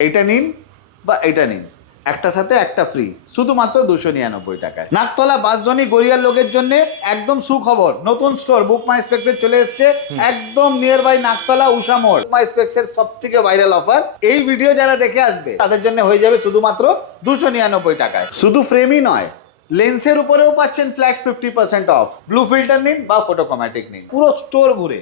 এইটা নিন বা এটা নিন, একটা সাথে একটা ফ্রি, শুধুমাত্র 299 টাকায়। নাকতলা বাসজনি গড়িয়ার লোকের জন্য একদম সুখবর, নতুন স্টোর বুক মাই স্পেক্সের চলে এসেছে একদম নিয়ার বাই নাকতলা উষা মোড়। বুক মাই স্পেক্সের সব থেকে ভাইরাল অফার, এই ভিডিও যারা দেখে আসবে তাদের জন্য হয়ে যাবে শুধুমাত্র 299 টাকায়। শুধু ফ্রেমই নয়, লেন্সের উপরেও পাচ্ছেন ফ্ল্যাট 50% অফ। ব্লু ফিল্টার নিন বা ফটোক্রোম্যাটিক নিন, পুরো স্টোর ঘুরে,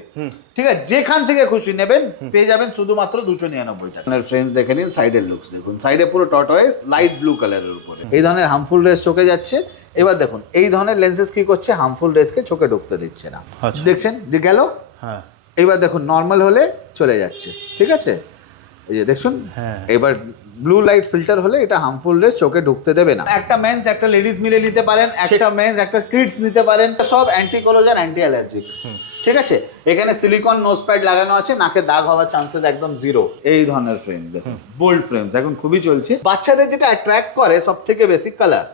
ঠিক আছে, যেখান থেকে খুশি নেবেন পেয়ে যাবেন শুধুমাত্র 299 টাকা। ফ্রেমস দেখে নিন, সাইডের লুকস দেখুন, সাইডে পুরো টর্টয়েস লাইট ব্লু কালারের উপরে এই ধরনের হার্মফুল রেস চোখে যাচ্ছে। এবার দেখুন এই ধরনের লেন্সেস কি করছে, হার্মফুল রেসকে চোখে ঢুকতে দিচ্ছে না। দেখছেন যে গেল, হ্যাঁ। এবার দেখুন নর্মাল হলে চলে যাচ্ছে, ঠিক আছে, এই যে দেখুন, হ্যাঁ। এবার ব্লু লাইট ফিল্টার হলে এটা হার্মফুল রেস চোখে ঢুকতে দেবে না। একটা মেন্স একটা লেডিস মিলে নিতে পারেন, একটা মেন্স একটা কিডস নিতে পারেন, সব অ্যান্টি কোলোজেন অ্যান্টি অ্যালার্জিক, ঠিক আছে। এখানে সিলিকন নোজ প্যাড লাগানো আছে, নাকে দাগ হওয়ার চান্সেস একদম জিরো। এই ধরনের ফ্রেম দেখুন, বোল্ড ফ্রেমস এখন খুবই চলছে। বাচ্চাদের যেটা অ্যাট্রাক্ট করে সব থেকে বেশি কালার,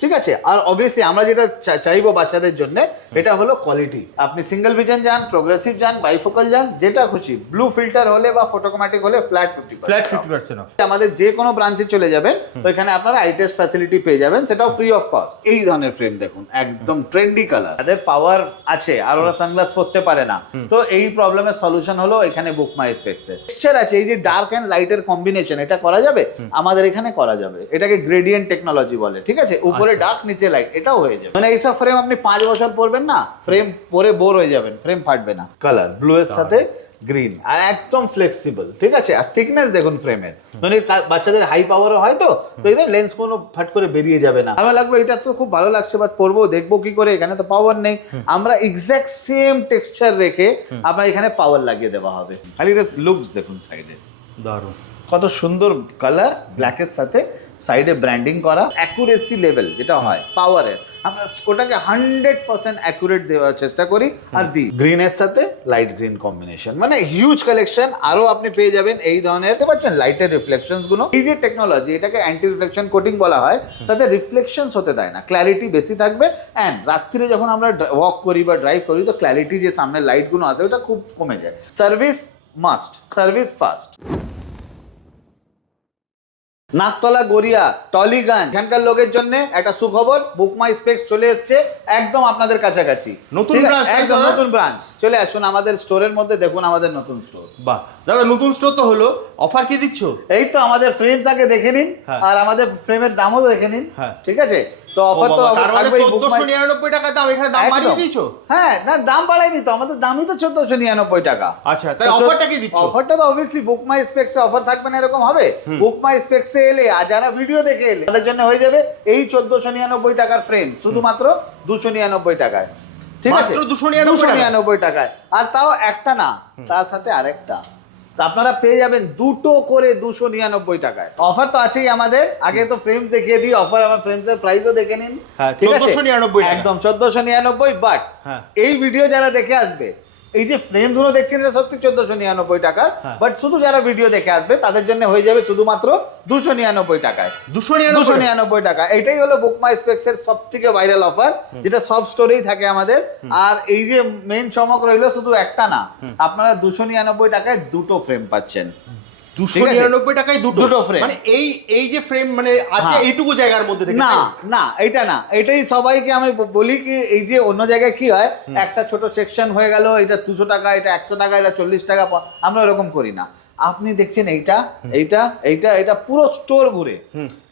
ঠিক আছে। আর অবভিয়াসলি আমরা যেটা চাইবো বাচ্চাদের জন্য এটা হলো কোয়ালিটি। আপনি সিঙ্গেল ভিশন যান, প্রোগ্রেসিভ যান, বাইফোকাল যান, যেটা খুশি, ব্লু ফিল্টার হলে বা ফটোক্রোম্যাটিক হলে ফ্ল্যাট 50% অফ। আমাদের যে কোনো ব্রাঞ্চে চলে যাবেন তো এখানে আপনারা আই টেস্ট ফ্যাসিলিটি পেয়ে যাবেন, সেটাও ফ্রি অফ কস্ট। এই ধরনের ফ্রেম দেখুন, একদম ট্রেন্ডি কালার। তাদের পাওয়ার আছে আর ওরা সানগ্লাস পরতে পারে না, তো এই প্রবলেমের সলিউশন হলো এখানে বুক মাই স্পেক্সে। টেক্সচার আছে, এই যে ডার্ক এন্ড লাইটের কম্বিনেশন, এটা করা যাবে আমাদের এখানে, করা যাবে। এটাকে গ্রেডিয়েন্ট টেকনোলজি বলে, ঠিক আছে। উপরে ডার্ক নিচে লাইট, এটাও হয়ে যাবে। মানে এইসব ফ্রেম আপনি 5 বছর পরবেন না, ফ্রেম পরে বোর হয়ে যাবেন, ফ্রেম ফাটবে না। কালার ব্লু এর সাথে গ্রিন, আর একদম ফ্লেক্সিবল, ঠিক আছে। আর থিকনেস দেখুন ফ্রেমের, মানে বাচ্চাদের হাই পাওয়ারও হয় তো এদের লেন্স কোনো ফাট করে বেরিয়ে যাবে না। ভালো লাগবে, এটা তো খুব ভালো লাগছে, বাট পরবো দেখবো কি করে, এখানে তো পাওয়ার নেই। আমরা এক্স্যাক্ট সেম টেক্সচার রেখে আপনার এখানে পাওয়ার লাগিয়ে দেওয়া হবে। খালি লুকস দেখুন সাইডে, দারুণ, কত সুন্দর কালার, ব্ল্যাকের সাথে সাইডে ব্র্যান্ডিং করা, অ্যাকুরেসি লেভেল যেটা হয় পাওয়ারের, আমরা ওটাকে 100% অ্যাকুরেট দেওয়ার চেষ্টা করি আর দিই। গ্রিনের সাথে লাইট গ্রিন কম্বিনেশন, মানে হিউজ কালেকশন। আরো আপনি পেয়ে যাবেন এই ধরনের, দেখতে পাচ্ছেন লাইটের রিফ্লেকশনস গুলো। এই যে টেকনোলজি, এটাকে অ্যান্টি রিফ্লেকশন কোটিং বলা হয়, তাতে রিফ্লেকশনস হতে দেয় না, ক্ল্যারিটি বেশি থাকবে। অ্যান্ড রাত্রিরে যখন আমরা ওয়াক করি বা ড্রাইভ করি তো ক্ল্যারিটি যে সামনে লাইট গুলো আছে ওটা খুব কমে যায়। Service must, service fast. Naktala Garia Tollygunge, এখানকার লোকের জন্য একটা সুখবর, বুক মাই স্পেক্স চলে এসেছে একদম আপনাদের কাছাকাছি। নতুন ব্রাঞ্চ, একদম নতুন ব্রাঞ্চ চলে আসুন আমাদের স্টোরের মধ্যে, দেখুন আমাদের নতুন স্টোর। বাহ দাদা, নতুন স্টোর তো হলো, অফার কি দিচ্ছ? এই তো আমাদের ফ্রেমস আগে দেখে নিন, আর আমাদের ফ্রেমের দামও দেখে নিন, ঠিক আছে। তো অফার তো 1499 টাকা দাম, এখানে দাম বাড়িয়ে দিয়েছো? হ্যাঁ, না দাম বাড়াইনি তো, আমাদের দামই তো 1499 টাকা। আচ্ছা, তাহলে অফারটা কি দিচ্ছ? অফারটা তো অবভিয়াসলি বুক মাই স্পেক্সে অফার থাকবে না এরকম হবে। বুক মাই স্পেক্সে এলে আর যারা ভিডিও দেখে এলে তাদের জন্য হয়ে যাবে এই 1499 টাকার ফ্রেম শুধুমাত্র 299 টাকায়, ঠিক আছে, 299 টাকায়। আর তাও একটা না, তার সাথে আরেকটা, আপনারা পেয়ে যাবেন দুটো করে 299 টাকায়। অফার তো আছেই আমাদের, আগে তো ফ্রেমস দেখিয়ে দিই, অফার আমার ফ্রেমসের প্রাইসও দেখে নিন, ঠিক আছে, 1499 একদম 1499। বাট এই ভিডিও যারা দেখে আসবে, এই যে ফ্রেমস গুলো দেখছেন এটা সত্যি 1499 টাকার, বাট শুধু যারা ভিডিও দেখে আসবে তাদের জন্য হয়ে যাবে শুধুমাত্র 299 টাকায়। 299 টাকা, এটাই হলো বুক মাই স্পেক্সের সব থেকে ভাইরাল অফার, যেটা সব স্টোরেই থাকে আমাদের। আর এই যে মেইন চমক রইলো, শুধু একটা না, আপনারা 299 টাকায় দুটো ফ্রেম পাচ্ছেন। 299 টাকায় দুটো ফ্রেম, মানে এই যে ফ্রেম মানে আছে এইটুকু জায়গার মধ্যে থেকে না, না এটা না, এটাই সবাইকে আমি বলি কি, এই যে অন্য জায়গায় কি হয়, একটা ছোট সেকশন হয়ে গেল, এটা 200 টাকা, এটা 100 টাকা, এটা 40 টাকা, আমরা এরকম করি না। আপনি দেখছেন এইটা এইটা এইটা এটা পুরো স্টোর ঘুরে,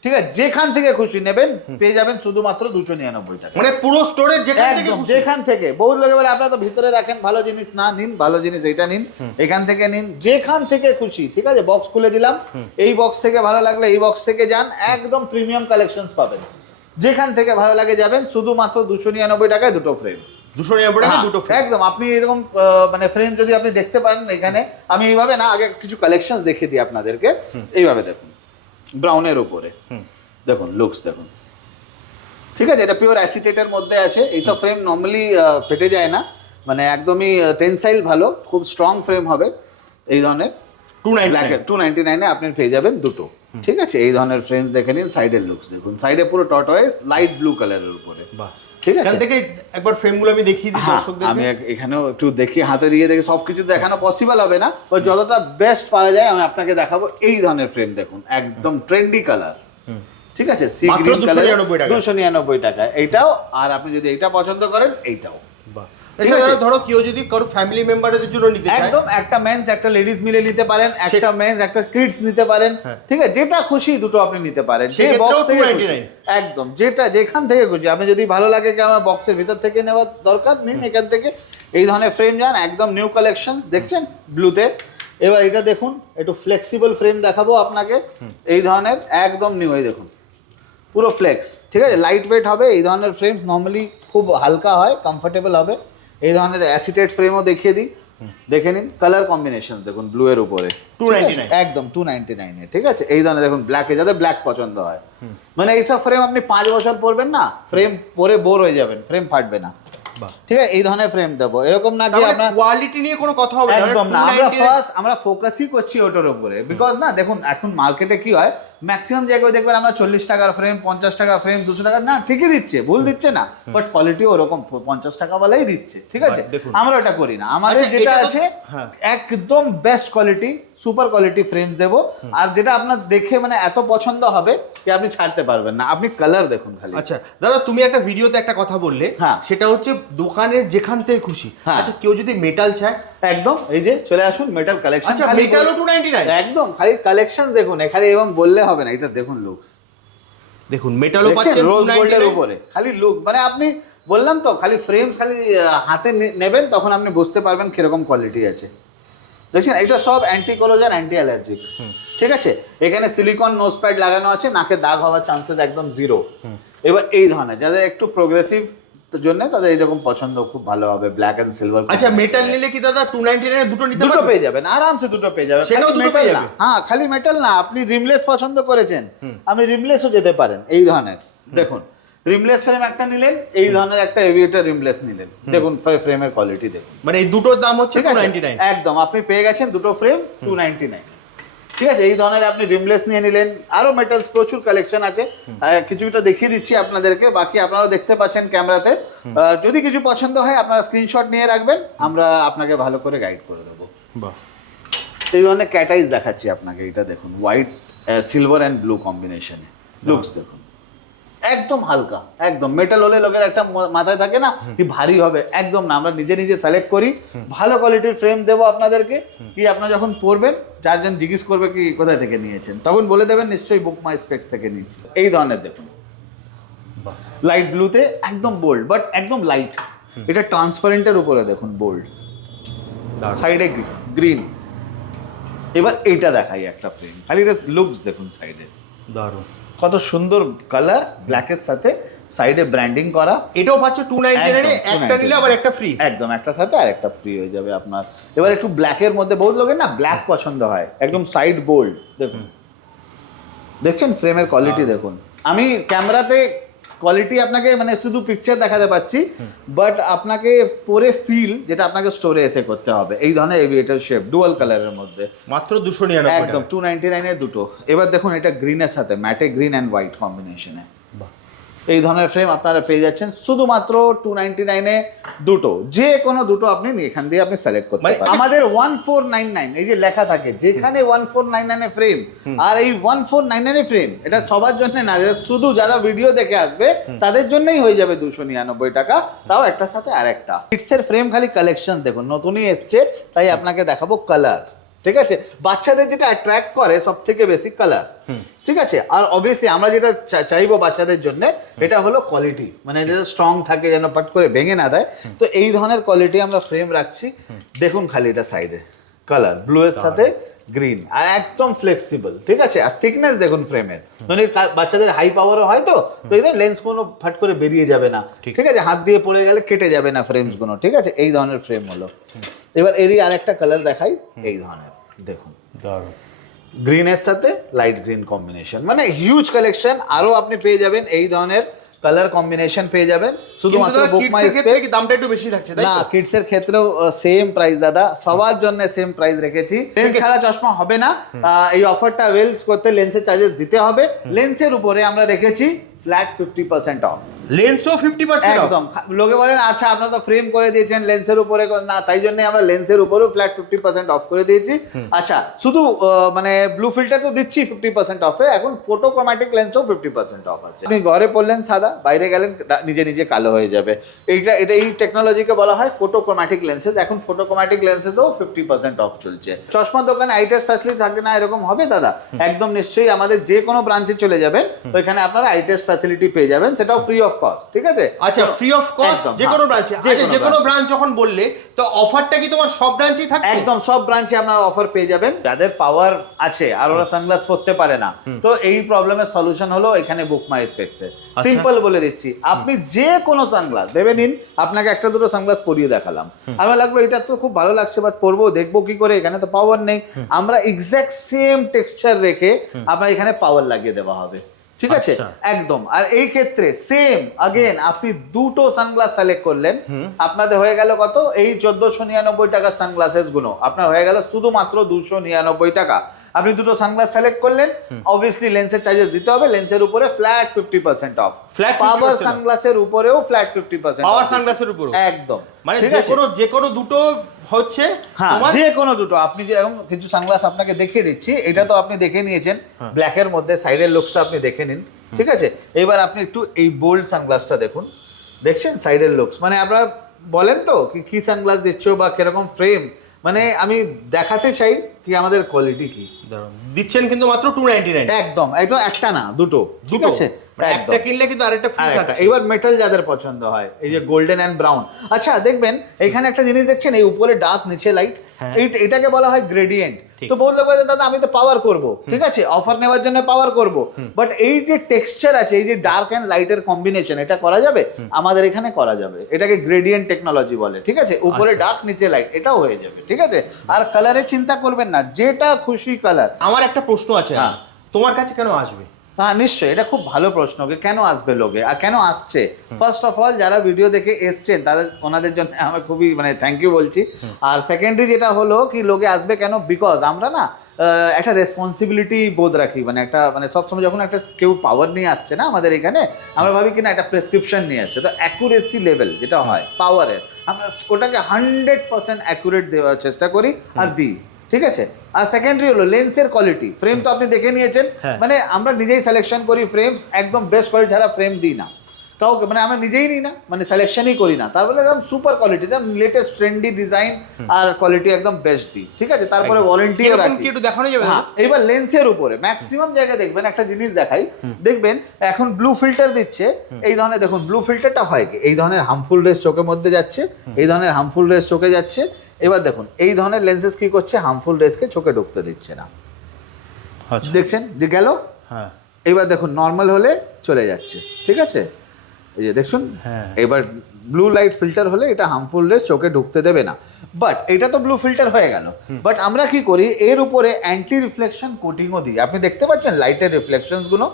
ঠিক আছে, যেখান থেকে খুশি নেবেন পেয়ে যাবেন শুধুমাত্র 299 টাকা। মানে পুরো স্টোরের যেখান থেকে, বহু লোকে বলে আপনারা তো ভিতরে রাখেন ভালো জিনিস, না নিন ভালো জিনিস, এইটা নিন, এখান থেকে নিন, যেখান থেকে খুশি, ঠিক আছে। বক্স খুলে দিলাম, এই বক্স থেকে ভালো লাগলে এই বক্স থেকে যান, একদম প্রিমিয়াম কালেকশনস পাবেন, যেখান থেকে ভালো লাগে যাবেন, শুধুমাত্র 299 টাকায় দুটো ফ্রেম। 299 টাকা দুটো ফ্রেম, একদম। আপনি এরকম মানে ফ্রেম যদি আপনি দেখতে পারেন এখানে, আমি এইভাবে না, আগে কিছু কালেকশনস দেখিয়ে দিই আপনাদেরকে। এইভাবে দেখুন, ব্রাউনের উপরে দেখুন, লুকস দেখুন, ঠিক আছে, এটা পিওর অ্যাসিটেটের মধ্যে আছে। এইসব ফ্রেম নর্মালি ফেটে যায় না, মানে একদমই টেনসাইল ভালো, খুব স্ট্রং ফ্রেম হবে। এই ধরনের 299 আপনি পেয়ে যাবেন দুটো, ঠিক আছে। এই ধরনের ফ্রেমস দেখে নিন, সাইডের লুকস দেখুন, সাইডে পুরো টর্টয়েস লাইট ব্লু কালারের উপরে, ঠিক আছে, এখান থেকে একবার ফ্রেমগুলো আমি দেখিয়ে দিই দর্শকদের। আমি এখানেও একটু দেখি, হাতে দিয়ে দেখি, সবকিছু দেখানো পসিবল হবে না, বাট যতটা বেস্ট পাওয়া যায় আমি আপনাকে দেখাবো। এই ধরনের ফ্রেম দেখুন, একদম ট্রেন্ডি কালার, ঠিক আছে, সি গ্রিন কালার, 299 টাকা এইটাও। আর আপনি যদি এইটা পছন্দ করেন এইটাও। ধরো কেউ যদি কারো ফ্যামিলি মেম্বারদের জন্য নিতে চায়, একদম একটা মেন্স একটা লেডিস মিলে নিতে পারেন, একটা মেন্স একটা কিডস নিতে পারেন, ঠিক আছে, যেটা খুশি দুটো আপনি নিতে পারেন, যে বক্স থেকে খুশি, একদম যেটা যেখান থেকে খুশি। আপনি যদি ভালো লাগে কি আমার বক্সের ভিতর থেকে নেওয়ার দরকার নিন এখান থেকে। এই ধরনের ফ্রেম যান, একদম নিউ কালেকশন দেখছেন ব্লুতে। এবার এটা দেখুন, একটু ফ্লেক্সিবল ফ্রেম দেখাবো আপনাকে, এই ধরনের একদম নিউ, এই দেখুন পুরো ফ্লেক্স, ঠিক আছে, লাইট ওয়েট হবে। এই ধরনের ফ্রেমস নর্মালি খুব হালকা হয়, কমফোর্টেবল হবে। এই ধরনের অ্যাসিটেড ফ্রেমও দেখিয়ে দিই, দেখে নিন কালার কম্বিনেশন দেখুন, ব্লু এর উপরে 299, একদম 299 এ, ঠিক আছে। এই ধরনের দেখুন ব্ল্যাকে, যাদের ব্ল্যাক পছন্দ হয়, মানে এইসব ফ্রেম আপনি 5 বছর পরবেন না, ফ্রেম পরে বোর হয়ে যাবেন, ফ্রেম ফাটবে না, ঠিক আছে। এই ধরনের ফ্রেম দেবো, এরকম না যে আপনার কোয়ালিটি নিয়ে কোনো কথা হবে না, একদম না। আমরা ফোকাসই করছি ওটার উপরে, বিকজ না দেখুন এখন মার্কেটে কি হয়, ম্যাক্সিমাম জায়গায় দেখবেন আমরা 40 টাকার ফ্রেম, 50 টাকার ফ্রেম, 200 টাকার, না ঠিকই দিচ্ছে, ভুল দিচ্ছে না, বাট কোয়ালিটি ওরকম 50 টাকা ওয়ালাই দিচ্ছে, ঠিক আছে। আমরা ওটা করি না, আমাদের যেটা আছে একদম best quality, super quality frames দেবো। আর যেটা আপনার দেখে মানে এত পছন্দ হবে যে আপনি ছাড়তে পারবেন না। আপনি কালার দেখুন খালি। আচ্ছা দাদা, তুমি একটা ভিডিওতে একটা কথা বললে, সেটা হচ্ছে দোকানের যেখান থেকে খুশি। আচ্ছা কেউ যদি মেটাল চায়, একদম এই যে চলে আসুন, মেটাল কালেকশন। আচ্ছা মেটালও 299, একদম খালি কালেকশন দেখুন এখানে, এবং বললে হবে না, এটা দেখুন লুকস দেখুন, মেটালও পাচ্ছেন রোজ গোল্ডের উপরে, খালি লুক, মানে আপনি বললাম তো খালি ফ্রেমস খালি হাতে নেবেন তখন আপনি বুঝতে পারবেন কিরকম কোয়ালিটি আছে। দেখছেন এটা সব অ্যান্টি কোলোজেন, অ্যান্টি অ্যালার্জিক, ঠিক আছে। এখানে সিলিকন নোজ প্যাড লাগানো আছে, নাকে দাগ হওয়ার চান্সেস একদম জিরো। এবার এই ধরনের যাদের একটু প্রোগ্রেসিভ জন্য তাদের এরকম পছন্দ খুব ভালো হবে, ব্ল্যাক এন্ড সিলভার। আচ্ছা মেটাল নিলে কি দাদা 299 এ দুটো নিতে পারবেন? দুটো পেয়ে যাবেন, আরামসে দুটো পেয়ে যাবেন, সেটাও দুটো পেয়ে যাবে। হ্যাঁ খালি মেটাল না, আপনি রিমলেস পছন্দ করেছেন, আপনি রিমলেসও যেতে পারেন। এই ধরনের দেখুন রিমলেস ফ্রেম একটা নিলেন, এই ধরনের একটা এভিয়েটর রিমলেস নিলেন, দেখুন ফ্রেমের কোয়ালিটি দেখুন, মানে এই দুটোর দাম হচ্ছে 299 একদম। আপনি পেয়ে গেছেন দুটো ফ্রেম 299, ঠিক আছে। এই ধরনের আপনি রিমলেস নিয়ে নিলেন, আরো মেটালস প্রচুর কালেকশন আছে, কিছুটা দেখিয়ে দিচ্ছি আপনাদেরকে, বাকি আপনারাও দেখতে পাচ্ছেন ক্যামেরাতে। যদি কিছু পছন্দ হয় আপনারা স্ক্রিনশট নিয়ে রাখবেন, আমরা আপনাকে ভালো করে গাইড করে দেবো। এই ধরনের ক্যাটাইজ দেখাচ্ছি আপনাকে, এটা দেখুন হোয়াইট সিলভার অ্যান্ড ব্লু কম্বিনেশনে, লুকস দেখুন একদম হালকা, একদম মেটাল হলে লোকের একটা মাথায় থাকে না কি ভারী হবে, একদম না। আমরা নিজে নিজে সিলেক্ট করি, ভালো কোয়ালিটির ফ্রেম দেবো আপনাদেরকে, কি আপনারা যখন পরবেন চারজন জিজ্ঞেস করবে কি কোথায় থেকে নিয়েছেন, তখন বলে দেবেন নিশ্চয়ই বুক মাই স্পেক্স থেকে নিয়েছি। এই ধরনের দেখুন লাইট ব্লুতে একদম বোল্ড, বাট একদম লাইট, এটা ট্রান্সপারেন্টের উপরে দেখুন বোল্ড, সাইডে গ্রিন। এবার এইটা দেখাই একটা ফ্রেম, খালি এটা লুকস দেখুন সাইডে, দারুণ কত সুন্দর কালার, ব্ল্যাকের সাথে সাইডে ব্র্যান্ডিং করা। এটাও পাচ্ছে 299 এ, একটা নিলে আবার একটা ফ্রি, একদম একটা সাথে আর একটা ফ্রি হয়ে যাবে আপনার। এবার একটু ব্ল্যাকের মধ্যে, বহুত লোকের না ব্ল্যাক পছন্দ হয়, একদম সাইড বোল্ড দেখুন, দেখছেন ফ্রেমের কোয়ালিটি দেখুন। আমি ক্যামেরাতে কোয়ালিটি আপনাকে মানে শুধু পিকচার দেখাতে পাচ্ছি, বাট আপনাকে পরে ফিল যেটা আপনাকে স্টোরে এসে করতে হবে। এই ধরনের এভিয়েটর শেপ ডুয়াল কালারের মধ্যে মাত্র 299, একদম 299 এর দুটো। এবার দেখুন এটা গ্রিনের সাথে ম্যাটে গ্রিন অ্যান্ড হোয়াইট কম্বিনেশনে, এই ধরনের ফ্রেম আপনারা পেয়ে যাচ্ছেন শুধুমাত্র 299 এ দুটো, যে কোনো দুটো আপনি এখান দিয়ে আপনি সিলেক্ট করতে পারেন। আমাদের 1499 এই যে লেখা থাকে, যেখানে 1499 এ ফ্রেম, আর এই 1499 এ ফ্রেম এটা সবার জন্য না, শুধু যারা ভিডিও দেখে আসবে তাদের জন্যই হয়ে যাবে 299 টাকা, তাও একটা সাথে আরেকটা। কিডসের ফ্রেম খালি কালেকশন দেখুন, নতুনই এসছে তাই আপনাকে দেখাবো কালার, ঠিক আছে। বাচ্চাদের যেটা অ্যাট্রাক্ট করে সব থেকে বেশি কালার, ঠিক আছে। আর অবভিয়াসলি আমরা যেটা চাইবো বাচ্চাদের জন্য এটা হলো কোয়ালিটি, মানে যেটা স্ট্রং থাকে, যেন পাট করে ভেঙে না দেয়। তো এই ধরনের কোয়ালিটি আমরা ফ্রেম রাখছি, দেখুন খালি এটা সাইডে কালার ব্লু এর সাথে গ্রিন, আর একদম ফ্লেক্সিবল, ঠিক আছে। আর থিকনেস দেখুন ফ্রেমের, মানে বাচ্চাদের হাই পাওয়ারও হয় তো এদের লেন্স কোনো ফাট করে বেরিয়ে যাবে না, ঠিক আছে, হাত দিয়ে পড়ে গেলে কেটে যাবে না ফ্রেমস গুলো, ঠিক আছে। এই ধরনের ফ্রেম হলো। এবার এরই আরেকটা কালার দেখাই, এই ধরনের দেখুন দারুণ গ্রিনের সাথে লাইট গ্রিন কম্বিনেশন, মানে হিউজ কালেকশন। আরো আপনি পেয়ে যাবেন এই ধরনের কালার কম্বিনেশন পেয়ে যাবেন শুধুমাত্র বুক মাই স্পেক্স। দামটা একটু বেশি থাকছে তাই না, কিডস এর ক্ষেত্রেও সেম প্রাইস দাদা, সবার জন্য সেম প্রাইস রেখেছি। লেন্স ছাড়া চশমা হবে না, এই অফারটা ওয়েলস করতে লেন্সের চার্জেস দিতে হবে। লেন্সের উপরে আমরা রেখেছি ফ্ল্যাট 50% অফ। লেন্সও 50% একদম। লোকে বলেন আচ্ছা আপনারা তো ফ্রেম করে দিয়েছেন লেন্সের উপরে, না তাই জন্য আমরা লেন্সের উপরেও ফ্ল্যাট 50% অফ করে দিয়েছি। আচ্ছা শুধু মানে ব্লু ফিল্টার তো দিচ্ছি 50% অফে, এখন ফটোক্রোম্যাটিক লেন্সও 50% অফ আছে। আপনি ঘরে পড়লেন সাদা, বাইরে গেলেন নিজে নিজে কালো হয়ে যাবে। এই টেকনোলজিকে বলা হয় ফটোক্রোম্যাটিক লেন্সেস। এখন ফটোক্রোম্যাটিক লেন্সেসও 50% অফ চলছে। চশমার দোকানে আই টেস্ট ফ্যাসিলিটি থাকে না এরকম হবে দাদা? একদম নিশ্চয়ই আমাদের যে কোনো ব্রাঞ্চে চলে যাবেন, ওইখানে আপনারা আই টেস্ট ফ্যাসিলিটি পেয়ে যাবেন, সেটাও ফ্রি অফ কস্ট। ঠিক আছে? আচ্ছা, ফ্রি অফ কস্ট যে কোনো ব্রাঞ্চে। আচ্ছা, যে কোনো ব্রাঞ্চ যখন বললে, তো অফারটা কি তোমার সব ব্রাঞ্চেই থাকে? একদম সব ব্রাঞ্চে আপনারা অফার পেয়ে যাবেন। যাদের পাওয়ার আছে আর ওরা সানগ্লাস পরতে পারে না, তো এই প্রবলেমের সলিউশন হলো এখানে বুক মাই স্পেক্স এর। সিম্পল বলে দিচ্ছি, আপনি যে কোনো সানগ্লাস ভেবে নিন, আপনাকে একটা দুটো সানগ্লাস পরিয়ে দেখালাম, আমার লাগলো এটা তো খুব ভালো লাগছে, বাট পরবো দেখবো কি করে, এখানে তো পাওয়ার নেই। আমরা এক্সাক্ট সেম টেক্সচার রেখে আপনার এখানে পাওয়ার লাগিয়ে দেওয়া হবে। ঠিক আছে? একদম। আর এই ক্ষেত্রে সেম আগেন আপনি দুটো সানগ্লাস সিলেক্ট করলেন, আপনাদের হয়ে গেল কত? এই 1499 টাকার সানগ্লাসেস গুলো আপনার হয়ে গেল শুধুমাত্র 299 টাকা। আপনি দুটো সানগ্লাস সিলেক্ট করলেন, অবভিয়াসলি লেন্সের চার্জেস দিতে হবে, লেন্সের উপরে ফ্ল্যাট 50% অফ। ফ্ল্যাট পাওয়ার সানগ্লাসের উপরেও ফ্ল্যাট 50%। পাওয়ার সানগ্লাসের উপরেও একদম। মানে যে কোনো দুটো হচ্ছে, হ্যাঁ যে কোনো দুটো। আপনি যে এরকম কিছু সানগ্লাস আপনাকে দেখিয়ে দিচ্ছি, এটা তো আপনি দেখে নিয়েছেন ব্ল্যাকের মধ্যে, সাইডের লুকসটা আপনি দেখে নিন। ঠিক আছে? এবার আপনি একটু এই বোল্ড সানগ্লাসটা দেখুন, দেখছেন সাইডের লুকস, মানে আপনারা বলেন তো কি সানগ্লাস দিচ্ছ বা কিরকম ফ্রেম, মানে আমি দেখাতে চাই কি আমাদের কোয়ালিটি কি দিচ্ছেন। কিন্তু মাত্র 299। একদম, একদম একটা না দুটো। ঠিক আছে? একটা কিনলে কিন্তু আরেকটা ফ্রি থাকে। এবার মেটাল যাদের পছন্দ হয়, এই যে গোল্ডেন এন্ড ব্রাউন। আচ্ছা দেখবেন এখানে একটা জিনিস দেখছেন, এই উপরে ডার্ক নিচে লাইট, এটাকে বলা হয় গ্রেডিয়েন্ট। তো বললে বলে দাদা আমি তো পাওয়ার করব, ঠিক আছে, অফার নেওয়ার জন্য পাওয়ার করব, বাট এই যে টেক্সচার আছে, এই যে ডার্ক এন্ড লাইটের কম্বিনেশন, এটা করা যাবে আমাদের এখানে করা যাবে। এটাকে গ্রেডিয়েন্ট টেকনোলজি বলে। ঠিক আছে? উপরে ডার্ক নিচে লাইট, এটাও হয়ে যাবে। ঠিক আছে? আর কালারের চিন্তা করবেন না, যেটা খুশি কালার। আমার একটা প্রশ্ন আছে, তোমার কাছে কেন আসবে? হ্যাঁ নিশ্চয়ই, এটা খুব ভালো প্রশ্ন, কেন আসবে লোকে আর কেন আসছে। ফার্স্ট অফ অল যারা ভিডিও দেখে এসছেন তাদের, ওনাদের জন্য আমি খুবই মানে থ্যাংক ইউ বলছি। আর সেকেন্ডারি যেটা হলো কি লোকে আসবে কেন, বিকজ আমরা না একটা রেসপন্সিবিলিটি বোধ রাখি, মানে একটা মানে সবসময় যখন একটা কেউ পাওয়ার নিয়ে আসছে না আমাদের এখানে, আমরা ভাবি কিনা একটা প্রেসক্রিপশন নিয়ে আসছে, তো অ্যাকুরেসি লেভেল যেটা হয় পাওয়ারের, আমরা ওটাকে 100% অ্যাকুরেট দেওয়ার চেষ্টা করি আর দিই। ঠিক আছে? আর সেকেন্ডারি হলো লেন্সের কোয়ালিটি। ফ্রেম তো আপনি দেখে নিয়েছেন, মানে আমরা নিজেই সিলেকশন করি ফ্রেমস, একদম বেস্ট কোয়ালিটি ছাড়া ফ্রেম দিই না কাউকে, মানে আমরা নিজেই নিই না, মানে সিলেকশনই করি না, তারপরে একদম সুপার কোয়ালিটি, একদম লেটেস্ট ট্রেন্ডি ডিজাইন আর কোয়ালিটি একদম বেস্ট দিই। ঠিক আছে? তারপরে ওয়ারেন্টিও রাখি। একটু দেখানো যাবে? হ্যাঁ, এবার লেন্সের উপরে ম্যাক্সিমাম জায়গায় দেখবেন একটা জিনিস দেখাই, দেখবেন এখন ব্লু ফিল্টার দিচ্ছে, এই ধরনের দেখুন ব্লু ফিল্টারটা হয় কি, এই ধরনের হার্মফুল রেস চোখের মধ্যে যাচ্ছে, এই ধরনের হার্মফুল রেস চোখে যাচ্ছে। এবার দেখুন এই ধরনের লেন্সেস কি করছে, হার্মফুল রেসকে চোখে ঢুকতে দিচ্ছে না। দেখছেন যে গেল। হ্যাঁ, এবার দেখুন নর্মাল হলে চলে যাচ্ছে। ঠিক আছে? এই যে দেখুন, এবার ব্লু লাইট ফিল্টার হলে এটা হার্মফুল রেস চোখে ঢুকতে দেবে না। বাট এটা তো ব্লু ফিল্টার হয়ে গেল, বাট আমরা কি করি, এর উপরে অ্যান্টি রিফ্লেকশন কোটিংও দিই। আপনি দেখতে পাচ্ছেন লাইটের রিফ্লেকশনস গুলো।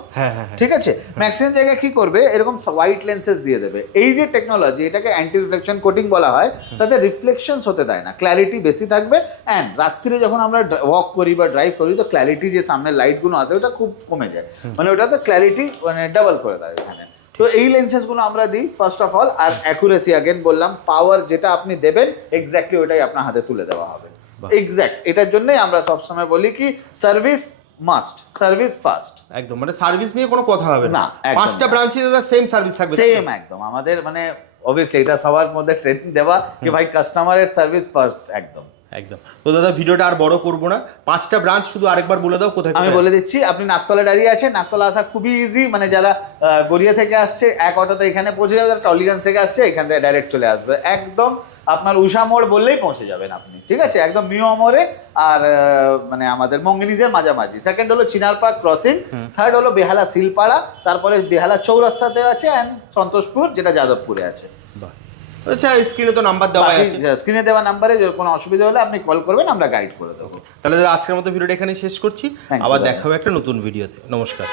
ঠিক আছে? ম্যাক্সিমাম জায়গায় কি করবে, এরকম হোয়াইট লেন্সেস দিয়ে দেবে। এই যে টেকনোলজি, এটাকে অ্যান্টি রিফ্লেকশন কোটিং বলা হয়, তাতে রিফ্লেকশনস হতে দেয় না, ক্ল্যারিটি বেশি থাকবে। অ্যান্ড রাত্রিরে যখন আমরা ওয়াক করি বা ড্রাইভ করি, তো ক্ল্যারিটি যে সামনে লাইটগুলো আছে ওটা খুব কমে যায়, মানে ওটাতে ক্ল্যারিটি মানে ডাবল করে দেয় এখানে। তো এই লেন্সেসগুলো আমরা দিই ফার্স্ট অফ অল। আর অ্যাকুরেসি আগেন বললাম, পাওয়ার যেটা আপনি দেবেন এক্স্যাক্টলি ওটাই আপনার হাতে তুলে দেওয়া হবে। এক্স্যাক্ট, এটার জন্যই আমরা সবসময় বলি কি সার্ভিস মাস্ট, সার্ভিস ফার্স্ট। একদম, মানে সার্ভিস নিয়ে কোনো কথা হবে না, পাঁচটা ব্রাঞ্চে সেম সার্ভিস থাকবে। সেম একদম, আমাদের মানে অবভিয়াসলি এটা সবার মধ্যে ট্রেনিং দেওয়া কি ভাই কাস্টমারের সার্ভিস ফার্স্ট। একদম একদম। তো দাদা ভিডিওটা আর বড় করবো না, 5টা ব্রাঞ্চ শুধু আরেকবার বলে দাও কোথায়। আমি বলে দিচ্ছি, আপনি নাকতলা দাঁড়িয়ে আছেন, নাকতলা আসা খুবই ইজি, মানে যারা গড়িয়া থেকে আসছে এক অটোতে এখানে পৌঁছে যাবে, যারা টলিগঞ্জ থেকে আসছে এখান থেকে ডাইরেক্ট চলে আসবে, একদম আপনার উষা মোড় বললেই পৌঁছে যাবেন আপনি। ঠিক আছে? একদম মিও মোড়ে, আর মানে আমাদের মঙ্গিনিজের মাঝামাঝি। সেকেন্ড হলো চিনার পার্ক ক্রসিং, থার্ড হলো বেহালা শিলপাড়া, তারপরে বেহালা চৌরাস্তাতে আছে, অ্যান্ড সন্তোষপুর যেটা যাদবপুরে আছে। আচ্ছা, স্ক্রিনে তো নাম্বার দেওয়া আছে, স্ক্রিনে দেওয়া নাম্বারে কোনো অসুবিধা হলে আপনি কল করবেন, আমরা গাইড করে দেবো। তাহলে আজকের মতো ভিডিওটা এখানে শেষ করছি, আবার দেখা হবে একটা নতুন ভিডিওতে। নমস্কার।